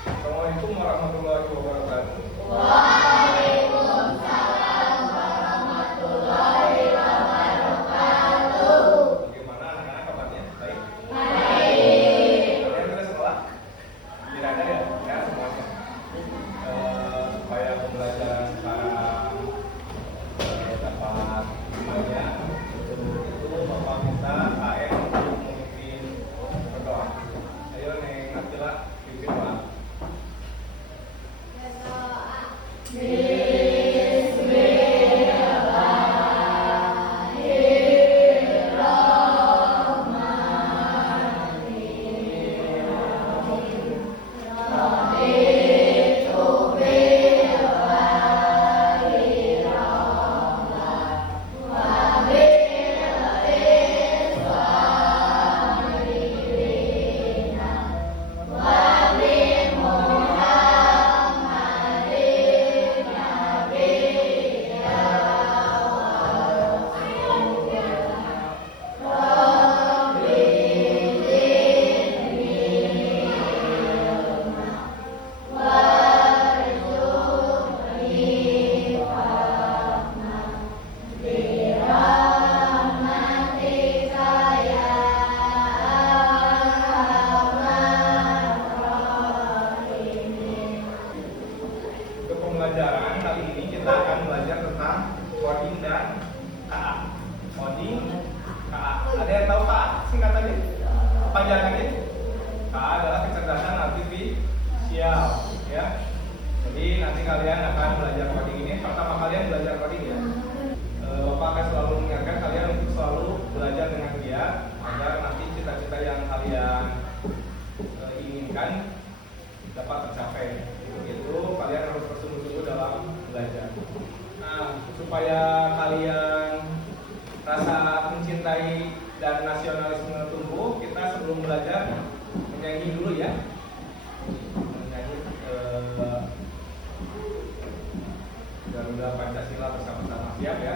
Assalamualaikum warahmatullahi wabarakatuh. Waalaikumsalam warahmatullahi wabarakatuh. Bagaimana anak-anak kabarnya? Baik? Baik. Kalian sudah sekolah? Tidak ada ya? Ya semuanya. Supaya pembelajaran sekarang dapat banyak. Untuk itu Bapak minta AN untuk memimpin berdoa. Ayo Neng Atila pimpin doa. Untuk pembelajaran kali ini kita akan belajar tentang coding dan KA. Coding, KA. Ada yang tahu KA singkatannya? Panjangannya? KA adalah kecerdasan artifisial, ya. Jadi nanti kalian akan belajar coding ini. Pertama kalian belajar coding ya. Bapak akan selalu mengingatkan kalian untuk selalu belajar dengan giat agar nanti cita-cita yang kalian inginkan dapat tercapai. Itu kalian harus bersungguh-sungguh dalam belajar. Nah, supaya kalian rasa mencintai dan nasionalisme tumbuh, kita sebelum belajar menyanyi dulu ya. Menyanyi Garuda Pancasila bersama-sama, siap ya?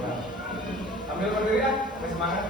Nah, ambil berdiri ya, sampai semangat.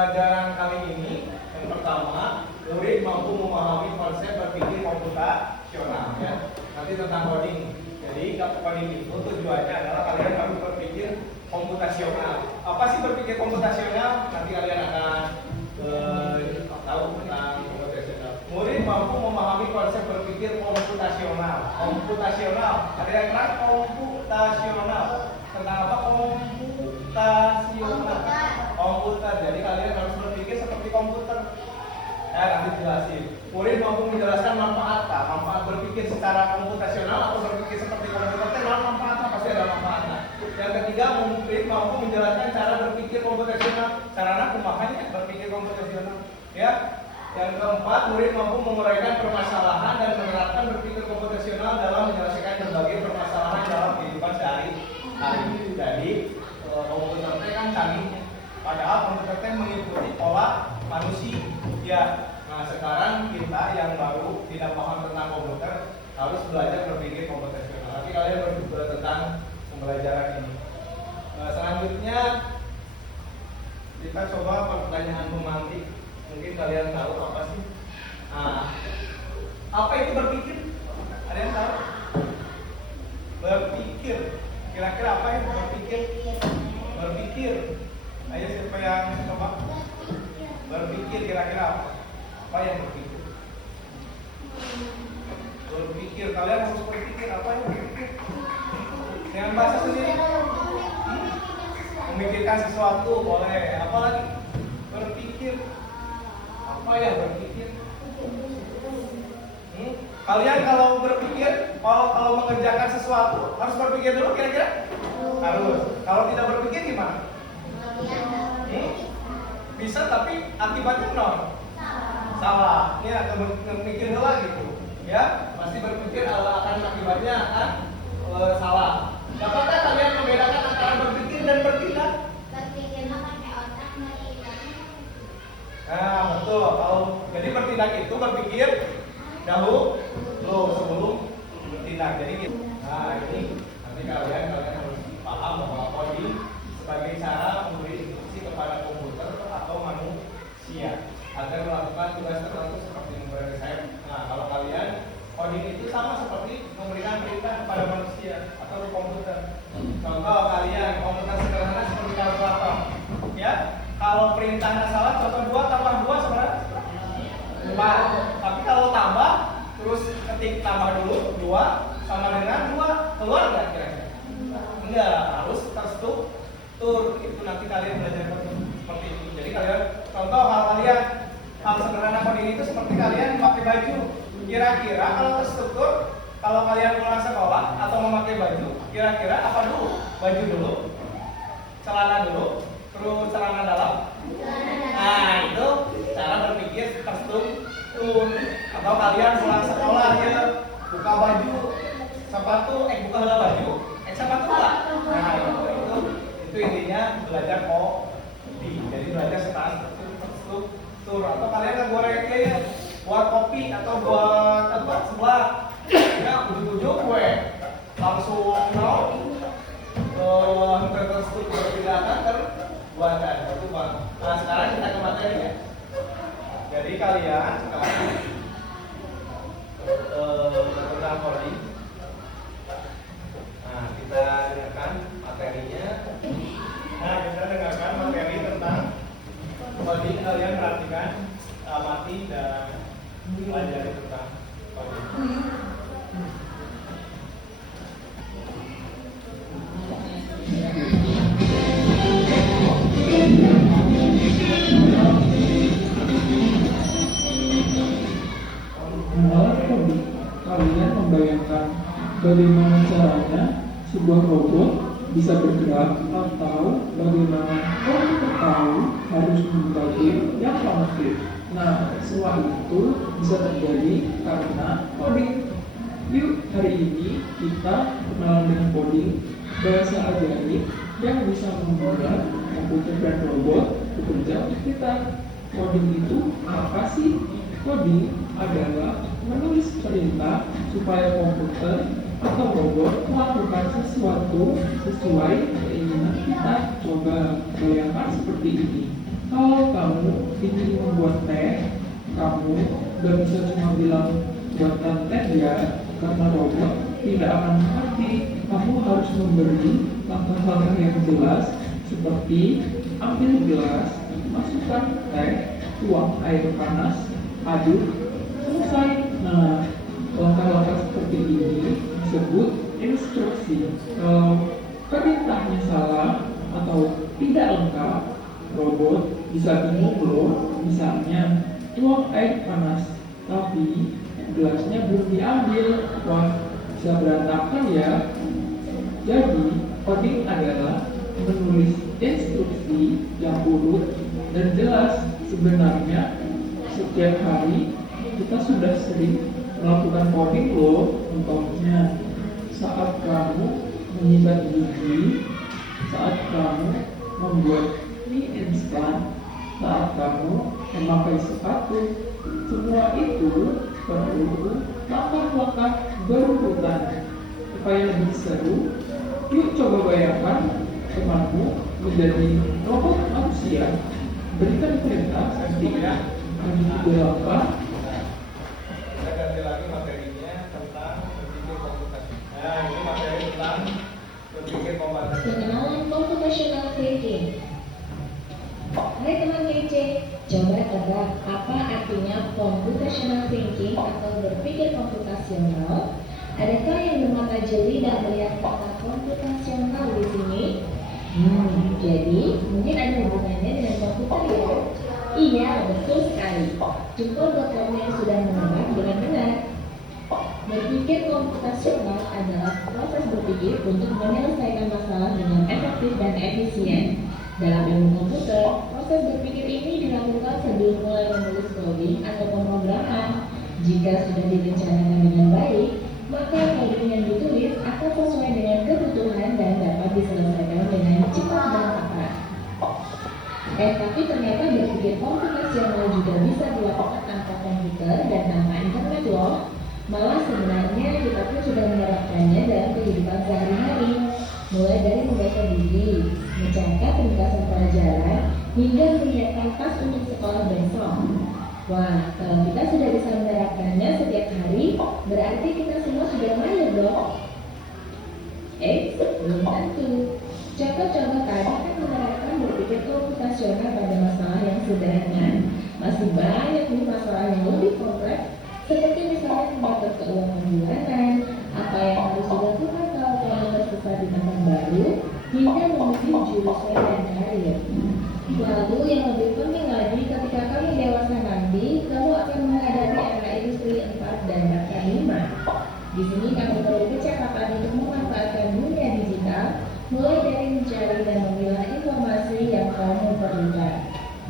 pembelajaran kali ini yang pertama, murid mampu memahami konsep berpikir komputasional ya. Nanti tentang coding. Jadi coding itu tujuannya adalah kalian harus berpikir komputasional. Apa sih berpikir komputasional? Nanti kalian akan tahu tentang komputasional. Murid mampu memahami konsep berpikir komputasional. Komputasional. Ada yang kenal komputasional? Tentang apa? Komputasional. Komputer. Jadi kalian harus berpikir seperti komputer. Ya, nanti jelasin. Murid mampu menjelaskan manfaat tak? Manfaat berpikir secara komputasional atau berpikir seperti komputer, manfaatnya pasti ada manfaatnya. Yang ketiga, murid mampu menjelaskan cara berpikir komputasional. Caranya kumahannya berpikir komputasional. Ya. Yang keempat, murid mampu menguraikan permasalahan dan menerapkan berpikir komputasional dalam menyelesaikan berbagai permasalahan dalam kehidupan sehari-hari. Jadi komputer itu kan canggih. Padahal komputer mengikuti pola manusia. Nah, sekarang kita yang baru tidak paham tentang komputer harus belajar berpikir komputasional. Nanti kalian berdua tentang pembelajaran ini. Selanjutnya kita coba pertanyaan pemantik. Mungkin kalian tahu apa sih? Nah, apa itu berpikir? Ada yang tahu? Berpikir. Kira-kira apa yang berpikir? Berpikir. Ayo siapa yang coba? Berpikir kira-kira apa? Apa yang berpikir? Berpikir, kalian harus berpikir apa yang berpikir? Dengan bahasa sendiri. Memikirkan sesuatu boleh. Apa lagi? Berpikir. Apa yang berpikir? Kalian kalau berpikir, kalau mengerjakan sesuatu harus berpikir dulu kira-kira? Harus. Kalau tidak berpikir gimana? Bisa tapi akibatnya nol. Salah. Ini akan berpikir dulu gitu. Ya, pasti berpikir akan akibatnya akan salah. Dapatkah kalian membedakan antara berpikir dan bertindak? Berpikir mah pakai otak, Nah, betul. Kalau jadi bertindak itu berpikir dahulu sebelum bertindak. Jadi gitu. Nah, ini nanti kalian harus paham bahwa coding sebagai cara memberi instruksi kepada komputer atau manusia agar melakukan tugas tertentu seperti memberi resep. Nah, kalau kalian coding itu sama seperti memberikan perintah kepada manusia atau komputer. Contoh kalian komputer sederhana seperti kalkulator. Ya, kalau perintahnya salah, contoh 2 tambah 2 sebenarnya 4. Tapi kalau tambah terus ketik tambah dulu 2 sama dengan 2 keluar nggak kira-kira? Enggak, harus terstruktur. Itu nanti kalian belajar seperti itu. Jadi kalian contoh hal sederhana coding itu seperti kalian pakai baju. Kira-kira kalau terstruktur, kalau kalian pulang sekolah atau memakai baju, kira-kira apa dulu? Baju dulu, celana dulu, terus celana dalam. Nah, itu cara berpikir terstruktur. Atau kalian pulang sekolah ya, buka baju, sepatu, buka hela baju, sepatu lah. Nah, itu intinya belajar coding. Jadi belajar struktur. Atau kalian ngegoreng ya, buat kopi atau buat apa sebelah. Ya, ujung-ujung gue langsung terstruktur berpindahkan terbuatan. Itu bang. Nah, sekarang kita ke materi ya. Jadi kalian sekarang tentang coding. Nah, kita dengarkan materinya. Nah, kita dengarkan materi tentang coding. Kalian perhatikan, amati dan pelajari tentang coding. Mengenal coding, kalian membayangkan bagaimana caranya sebuah robot bisa bergerak atau bagaimana komputer tahu harus membagi yang konkret. Nah, semua itu bisa terjadi karena coding. Yuk, hari ini kita kenalan dengan coding, bahasa ajaib yang bisa membuat komputer dan robot bekerja untuk kita. Coding itu apa sih? Coding adalah menulis perintah supaya komputer atau robot melakukan sesuatu sesuai keinginan kita. Coba bayangkan seperti ini. Kalau kamu ingin membuat teh, kamu gak bisa cuma bilang buatan teh ya, karena robot tidak akan mengerti. Kamu harus memberi langkah-langkah yang jelas, seperti ambil gelas, masukkan teh, tuang air panas, aduk, selesai. Nah, langkah-langkah seperti ini disebut instruksi. Kalau perintahnya salah atau tidak lengkap, robot bisa bingung loh. Misalnya, tuang air panas, tapi gelasnya belum diambil. Wah, bisa berantakan ya. Jadi, coding adalah menulis instruksi yang urut dan jelas. Sebenarnya, setiap hari kita sudah sering melakukan coding loh. Contohnya, saat kamu menyikat gigi, saat kamu membuat mie instan, saat kamu memakai sepatu. Semua itu perlu langkah-langkah berurutan. Supaya lebih seru, yuk coba bayangkan temanmu menjadi robot manusia. Berikan perintah Sebelumnya, untuk langkah. kita ganti lagi materinya tentang berpikir komputasi. Nah, ini materi tentang berpikir komputasi. Pengenalan computational thinking. Hai teman kece, coba tebak apa artinya computational thinking atau berpikir komputasional? Adakah yang bermata jeli dan melihat kata komputasional di sini? Jadi mungkin ada hubungannya dengan komputer ya? Iya, betul sekali. Jempol dokternya sudah menebak dengan benar. Berpikir komputasional adalah proses berpikir untuk menyelesaikan masalah dengan efektif dan efisien. Dalam ilmu komputer, proses berpikir ini dilakukan sebelum mulai menulis coding atau pemrograman. Jika sudah direncanakan dengan baik, maka coding yang ditulis akan sesuai dengan kebutuhan dan dapat diselesaikan dengan cepat dan tepat. Tapi ternyata berpikir komputasional juga bisa dilakukan tanpa komputer dan tanpa internet loh. Malah sebenarnya kita pun sudah menerapkannya dalam kehidupan sehari-hari, mulai dari membaca buku, mencatat ringkasan pelajaran, hingga menyiapkan tas untuk sekolah besok. Wah, kalau kita sudah bisa menerapkannya setiap hari, berarti kita semua sudah mahir dong. Belum tentu. Contoh-contoh tadi kan menerapkan berpikir komputasional pada masalah yang sederhana. Masih banyak nih masalah yang lebih kompleks, seperti misalnya mengatur keuangan bulanan, apa yang harus dilakukan kalau kamu tersesat di tempat baru, hingga memilih jurusan dan karir. Lalu yang lebih penting lagi, ketika kamu dewasa nanti, kamu akan menghadapi era industri 4 dan bahkan 5. Di sini kamu perlu kecakapan untuk memanfaatkan dunia digital, mulai dari mencari dan memilah informasi yang kamu perlukan,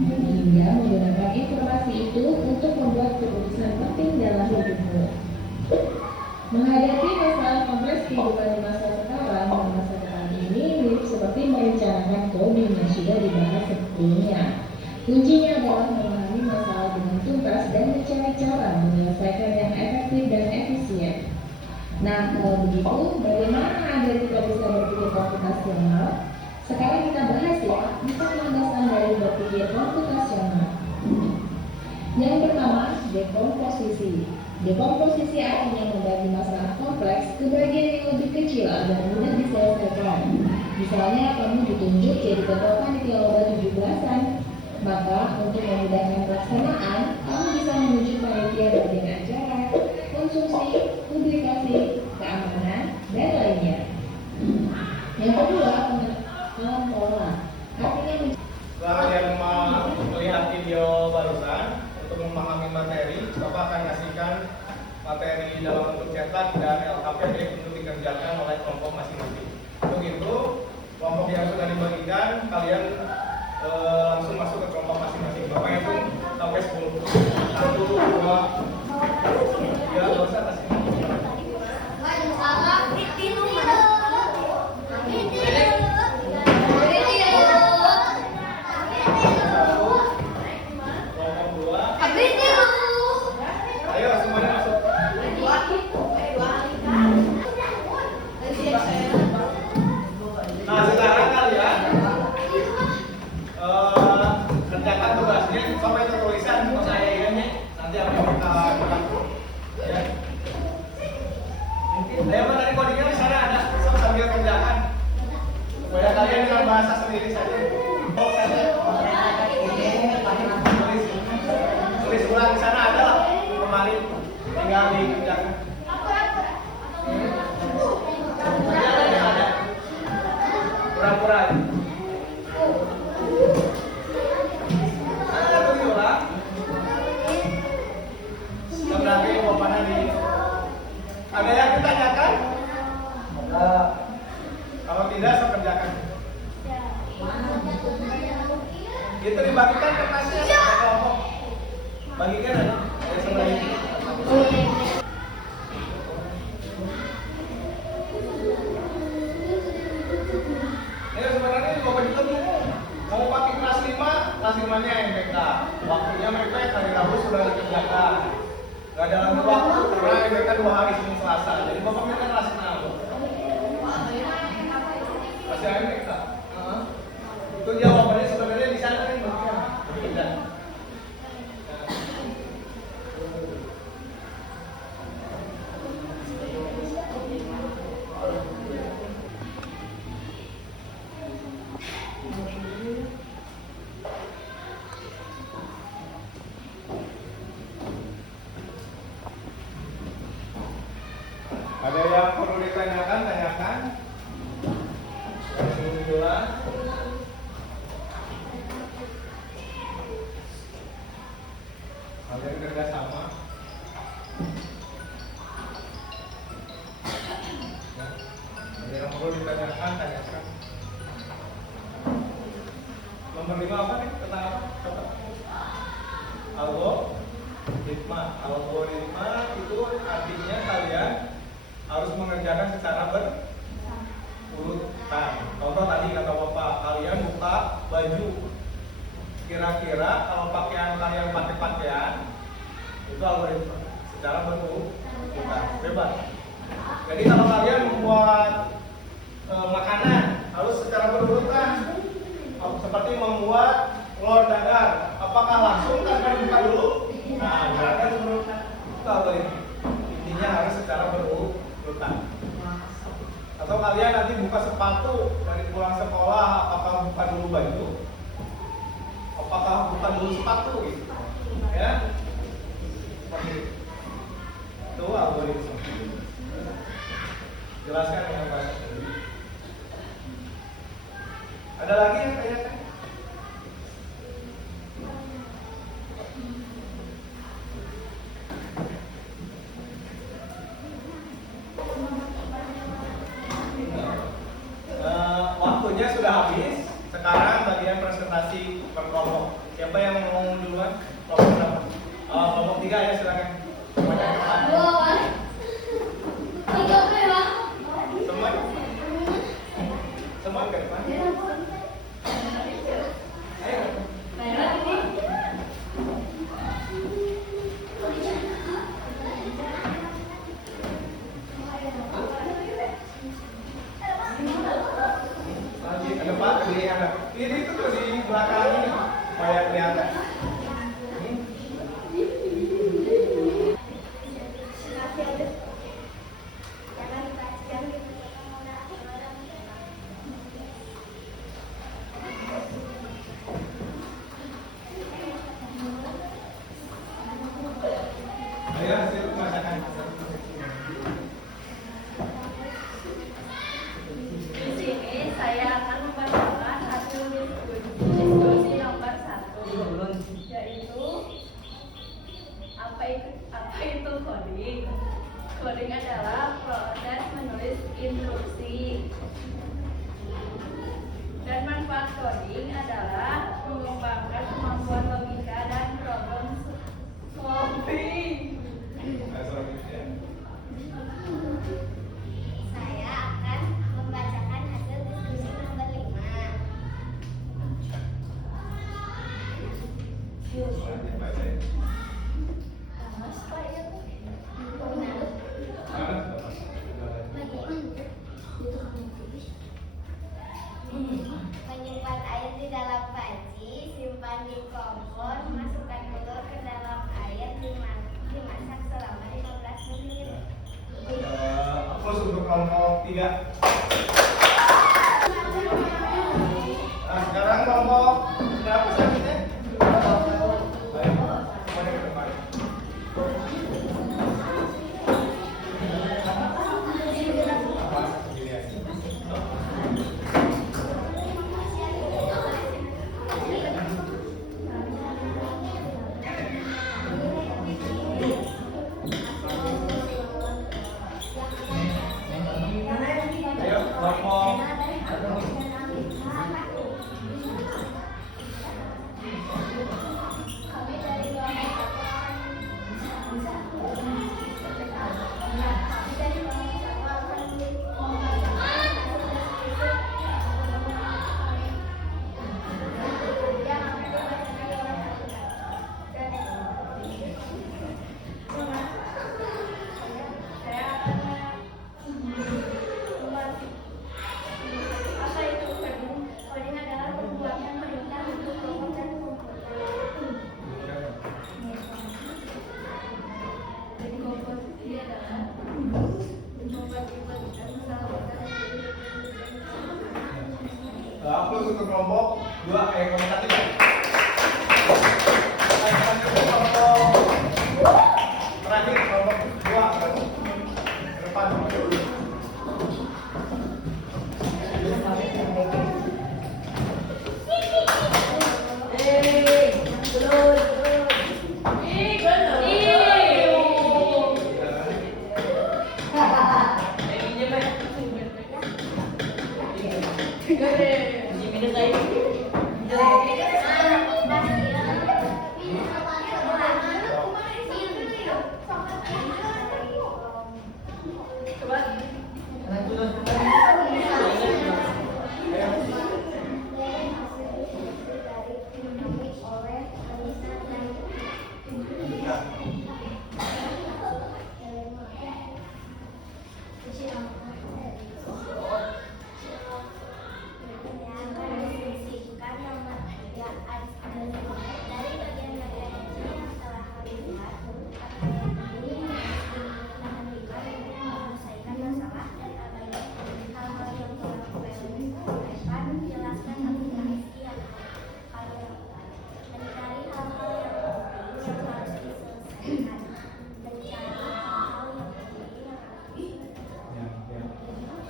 hingga menggunakan informasi itu untuk membuat keputusan penting dalam hidupmu. Menghadapi masalah kompleks kehidupan di masa sekarang dan masa depan ini mirip seperti merencanakan coding yang sudah dibahas sebelumnya. Kuncinya adalah memahami masalah dengan tuntas dan mencari cara menyelesaikan yang efektif dan efisien. Nah, kalau begitu, bagaimana agar kita bisa berpikir komputasional? Sekarang kita bahas ya, bisa landasan dari berpikir komputasional. Yang pertama, dekomposisi. Dekomposisi artinya membagi masalah kompleks ke bagian yang lebih kecil agar mudah diselesaikan. Misalnya, kamu ditunjuk jadi ketua panitia lomba 17-an. Maka, untuk memudahkan pelaksanaan, kamu bisa menunjuk panitia bagian acara, konsumsi, publikasi, keamanan, dan lainnya. Yang kedua, pengenalan pola. Artinya Setelah kalian melihat video barusan, untuk memahami materi, Bapak akan kasihkan materi dalam bentuk cetak dan LKPD untuk dikerjakan oleh kelompok masing-masing. Untuk itu, kelompok yang sudah dibagikan, kalian langsung masuk ke kelompok masing-masing. Bapak hitung sampai 10. 1, 2, 3, gak usah kasih. Ayo semuanya masuk. Nah sekarang kalian kerjakan tinggal dikerjakan. Pura-pura aja. Tuh diulang. Berarti bapaknya di. Ada yang ditanyakan? Kalau tidak, saya kerjakan. Itu dibagikan kertasnya ke kelompok. Bagikan aja. Ya, sebelah ini. Ya sebenarnya di bawah juga bingung. Mau pakai kelas 5, kelas 5-nya yang TK. Waktunya mereka hari Rabu sudah dikerjakan. Gak ada lagi waktu karena mereka 2 hari Senin Selasa. Jadi bapak minta kelas 6. Masih ada mereka. Itu jawabannya sebenarnya di sana kan bagian. Ada yang perlu ditanyakan, tanyakan. Alhamdulillah. Kalian kerja sama. Ya. Ada yang perlu ditanyakan, tanyakan. Nomor 5 apa nih? Tentang apa? Coba. Algoritma. Algoritma itu artinya kalian harus mengerjakan secara berurutan. Contoh tadi kata bapak, kalian buka baju. Kira-kira kalau pakaian kalian pakai pakaian itu algoritma secara berurutan, bebas. Jadi kalau kalian membuat makanan harus secara berurutan. Seperti membuat telur dadar, apakah langsung tanpa dibuka dulu? Nah, berarti berurutan. Itu algoritma. Intinya harus secara berurutan. Atau kalian nanti buka sepatu dari pulang sekolah, apakah buka dulu baju? Apakah buka dulu sepatu gitu? Ya? Seperti itu algoritma. Jelaskan dengan bahasa Inggris. Ada lagi yang tanyakan? Waktunya sudah habis. Sekarang bagian presentasi per kelompok. Siapa yang mau duluan? Kelompok berapa? Kelompok 3 ya, silakan. Semua ke depan. Ayo. Ada Pak, ini itu tuh di belakang ini supaya kelihatan. Ayo hasil masakan. Di sini saya akan membacakan hasil diskusi nomor 1, yaitu apa itu coding? Coding adalah proses menulis instruksi. Dan manfaat coding adalah mengembangkan kemampuan logika dan problem solving. Saya akan membacakan hasil diskusi nomor 5. Menyimpan air di dalam panci, simpan di kompor, masukkan telur ke dalam air, dimasak selama 15 menit. Aplaus untuk kelompok 3. Nah, sekarang kelompok berapa selanjutnya? Ayo, semuanya ke depan. untuk kelompok 2 kelompok 1 ya. Kelompok terakhir kelompok 2 ke depan.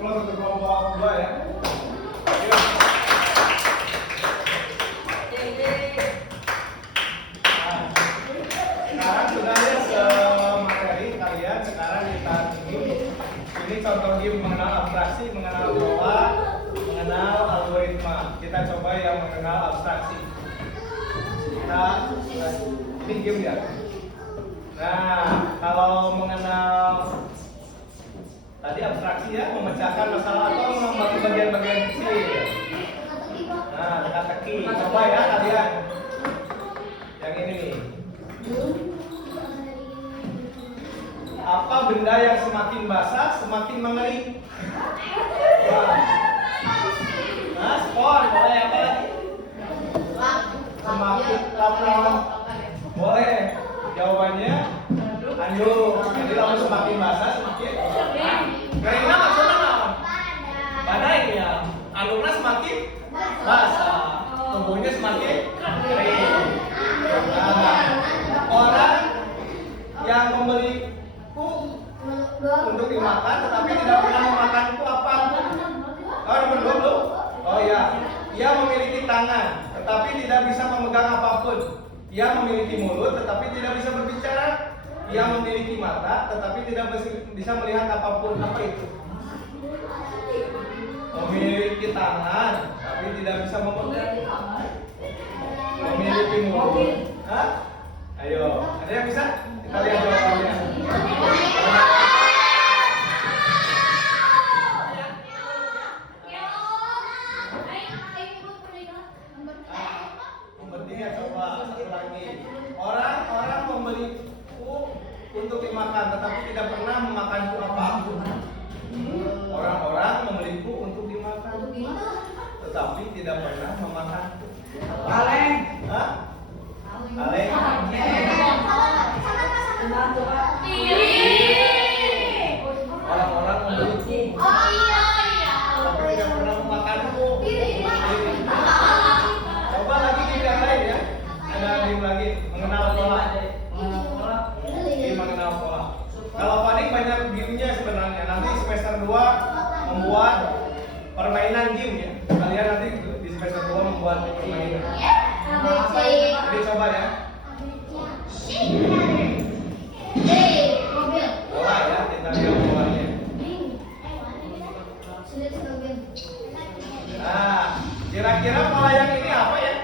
Kalau satu kelompok 2 ya. Ayo. Nah, sekarang sudah ya semateri kalian. Sekarang kita ini contoh game mengenal abstraksi, mengenal pola, mengenal algoritma. Kita coba yang mengenal abstraksi. Ini game ya. Nah, kalau mengenal tadi abstraksi ya, memecahkan masalah atau membantu bagian-bagian kecil. Nah, teka-teki. Coba ya kalian. Yang ini nih. Apa benda yang semakin basah semakin mengering? Nah, spon. Boleh apa lagi? Semakin lawan. Boleh. Jawabannya anduk. Jadi lawan semakin basah semakin kering nama sebenarnya. Badai ya. Anduknya semakin basah, tubuhnya semakin kering. Nah, orang yang membeliku untuk dimakan tetapi tidak pernah memakanku apa? Oh, nomor 2 belum? Oh ya. Ia memiliki tangan tetapi tidak bisa memegang apapun. Ia memiliki mulut tetapi tidak bisa berbicara. Ia memiliki mata tetapi tidak bisa melihat apapun. Apa itu? Memiliki tangan tapi tidak bisa memegang. Memiliki mulut. Hah? Ayo, ada yang bisa? Kita lihat jawabannya. Nomor 3 coba satu lagi. Orang-orang membeliku untuk dimakan tetapi tidak pernah memakanku apapun. Orang-orang membeliku untuk dimakan tetapi tidak pernah memakanku. Kaleng. Hah? Kaleng. Orang-orang membeliku tapi tidak pernah memakanku. Coba lagi game yang lain ya. Ada game lagi mengenal pola. Game mengenal pola. Kalau paling banyak gamenya sebenarnya. Nanti semester 2 membuat permainan game ya. Kalian nanti di semester 2 membuat permainan. Jadi coba ya. Pola ya, kita lihat polanya. Nah, kira-kira pola yang ini apa ya?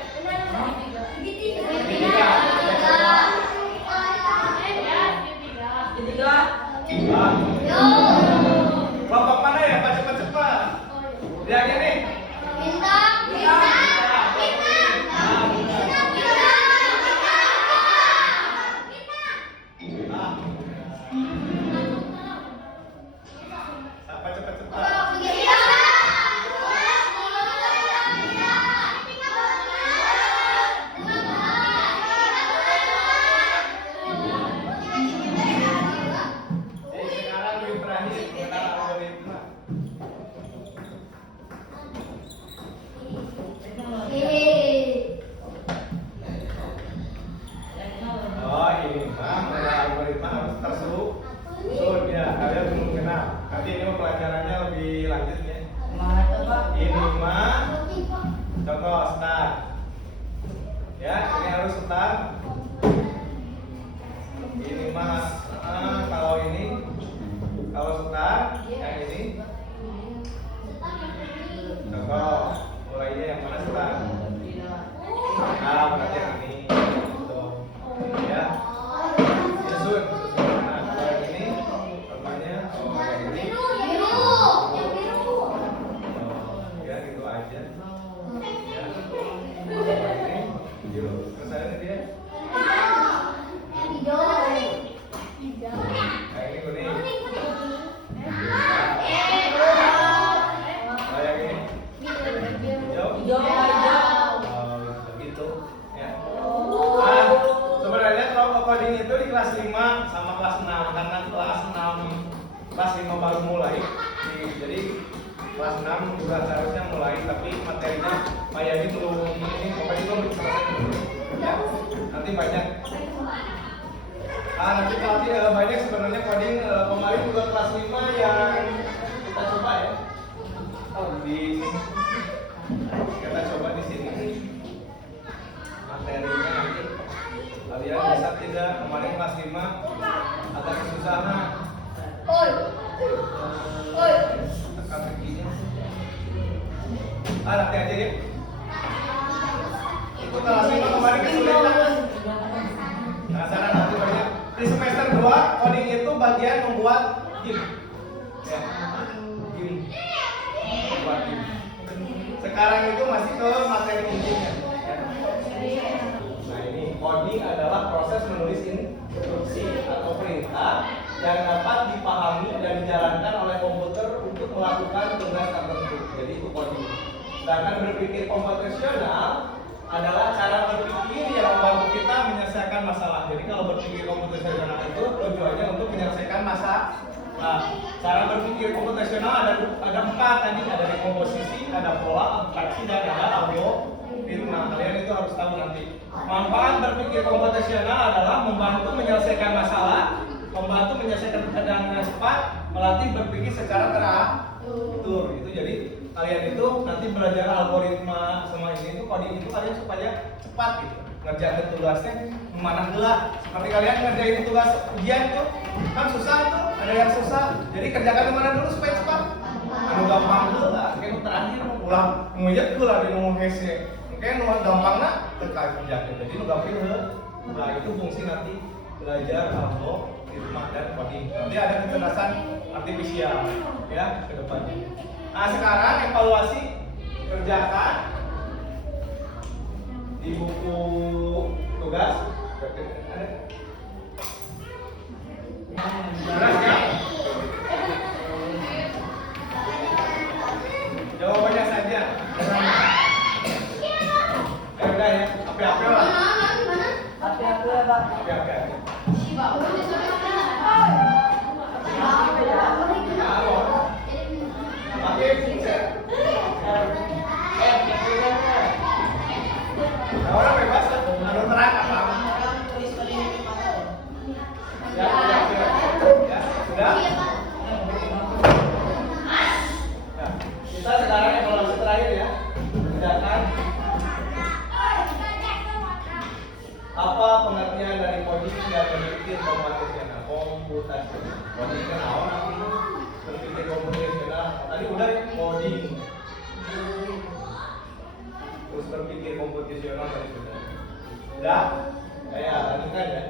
Kelompok mana ya? Pak cepat-cepat. Yang ini. coding itu di kelas 5 sama kelas 6 karena kelas 5 baru mulai. Jadi kelas 6 juga seharusnya mulai, tapi materinya Mayani belum ini pokoknya belum selesai dulu. Ya, nanti banyak. Nanti banyak sebenarnya coding kemarin juga kelas 5 yang kita coba ya. Kita coba di sini. Materinya nanti kalian bisa tidak, kemarin kelas 5 agak kesusahan. Tekan kakinya. Nanti aja ya. Itu kelas 5 kemarin kesulitan. Penasaran nanti banyak. Di semester 2 coding itu bagian membuat game. Ya. Game. Membuat game. Sekarang itu masih ke materi intinya. Ya. Nah ini coding adalah proses menulis instruksi atau perintah yang dapat dipahami dan dijalankan oleh komputer untuk melakukan tugas tertentu. Jadi itu coding. Sedangkan berpikir komputasional adalah cara berpikir yang membantu kita menyelesaikan masalah. Jadi kalau berpikir komputasional itu tujuannya untuk menyelesaikan masalah. Nah, cara berpikir komputasional ada 4 tadi, ada dekomposisi, ada pola, abstraksi, dan ada algoritma. Kalian itu harus tahu nanti. Manfaat berpikir komputasional adalah membantu menyelesaikan masalah, membantu menyelesaikan pekerjaan dengan cepat, melatih berpikir secara teratur. Itu jadi kalian itu nanti belajar algoritma semua ini itu coding itu kalian supaya cepat gitu ngerjain tugasnya mana gelah. Seperti kalian ngerjain tugas ujian tuh kan susah tuh, ada yang susah. Jadi kerjakan mana dulu supaya cepat. Anu gampang gelah, kayak terakhir ulang nguyet gelah di nunggu hese. Kayak nu gampangna tekan kerjakan. Jadi nu gampang gelah. Nah, itu fungsi nanti belajar algoritma dan coding. Nanti ada kecerdasan artifisial ya ke depannya. Nah sekarang evaluasi kerjakan di buku tugas. Beres ya? Jawabannya saja. Udah ya, apa-apa lah. Hati-hati ya, Pak. Apa-apa. Orang bebas, anu terang apa? Ya, sudah. Ya, kita sekarang evaluasi terakhir ya. Kerjakan. Apa pengertian dari coding dan berpikir komputasional? Coding kan awal nanti berpikir komputasional. Tadi udah ya coding. Terus berpikir komputasional tadi sudah. Udah? Kayak tadi kan ya.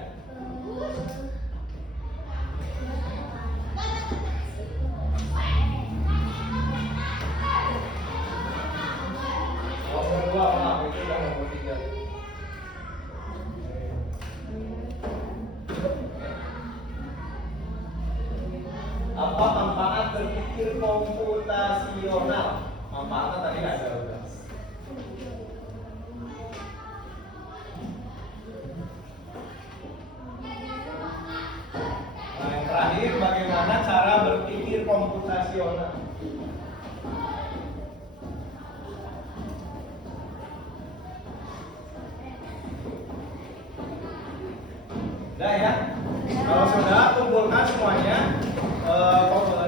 Nomor 2 maaf itu udah nomor 3. Apa manfaat berpikir komputasional? Manfaatnya tadi nggak ada udah. Nah yang terakhir bagaimana cara berpikir komputasional? Udah ya? Kalau sudah kumpulkan semuanya.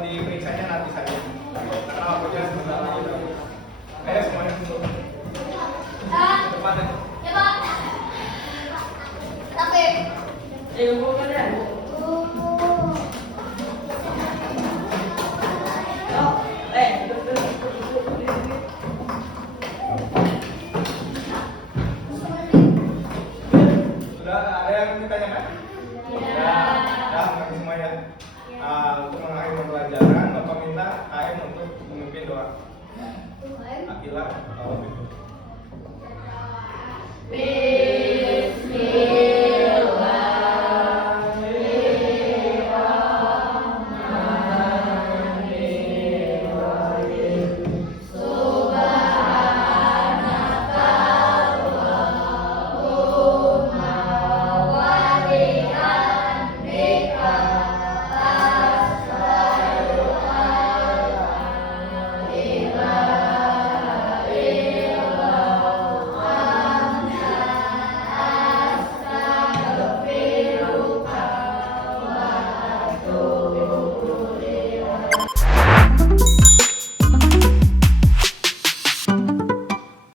Di periksanya nanti saja. Karena waktunya sebentar lagi. Ayo semuanya dulu. Cepat ya. Ya Pak. Tapi. Bukan ya. Sudah ada yang ditanyakan? Ya, bagi semuanya. Untuk mengakhiri pembelajaran, Bapak minta AM untuk memimpin doa. Akilah, kalau itu.